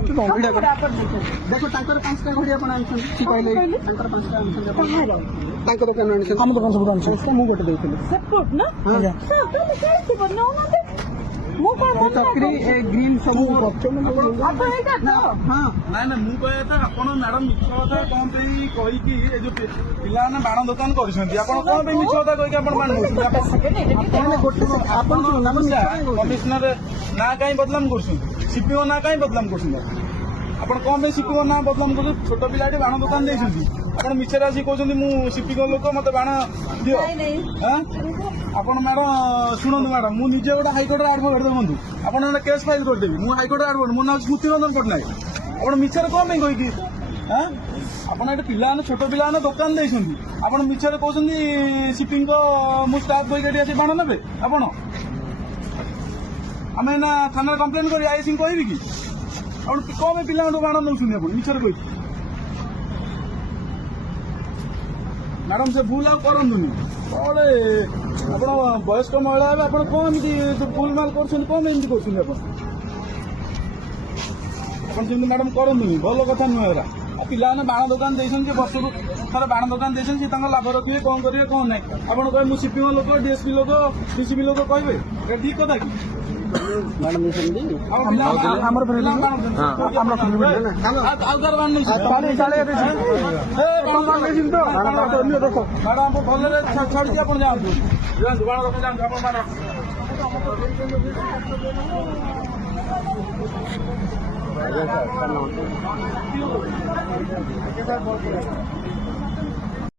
देखो तांकर 5टा घड़ी आपण आनछन की कहले तांकर 5टा आनछन तांकर दुकान आनछन हम दुकान सब आनछन से मु गोटे देइथिले सपोर्ट ना हां तो कैसे थे ना ना मु को चक्री ग्रीन सब आप एटा तो हां ना ना मु कहया था आपण मैडम मिछ कथा कोन पे कहि कि ए जो पिला ना बाण दुकान करछंती आपण कोन पे मिछ कथा कहि कि आपण मान आपण गोटे आपण कमिश्नर ना काई बदलाम करछन सीपीओ ना काई बदलाम करछन आपण कोन पे सीपीओ ना बदलाम कर छोट पिलाटी बाण दुकान देछंती आपण मिछरा आसी कहछंती मु सीपीओ लोक मते बाण दियो हां आपण मैडम शुणु मैडम मु निजे गोटे हाईकोर्ट एडवोकेट देखु आपण केस फाइल करदेवी मु हाईकोर्ट एडवोकेट मो ना स्मृति रंजन पटनायक आपण मिछर कौन पे कहि हाँ आपण एट पिला छोट पिला दुकान देछंती आपण मिछर कहछंती शिपिंग को मु स्टाफ कहि आसी बाण नेबे आपण आमे ना थाना कंप्लेन करी आईसी कहबी कि आपण कौन पे पिला बाण नौछंती आपण मिछर कहि मैडम से भूल आ करंदुनी अरे आप वयस्क महिला है आप कौन भूल माल कर मैडम करनी भल कथा नुहे पिला बाण दुकान देखते वर्ष थोड़ा बाण दुकान देखते लाभ रखिए कौन करेंगे कौन ना आप कहे सीपीओ लोक डीएसपी लोक डीसीपी लोक कहे ठीक कथा कि मैडम भल छाड़ी आप जातु बाण रख जातु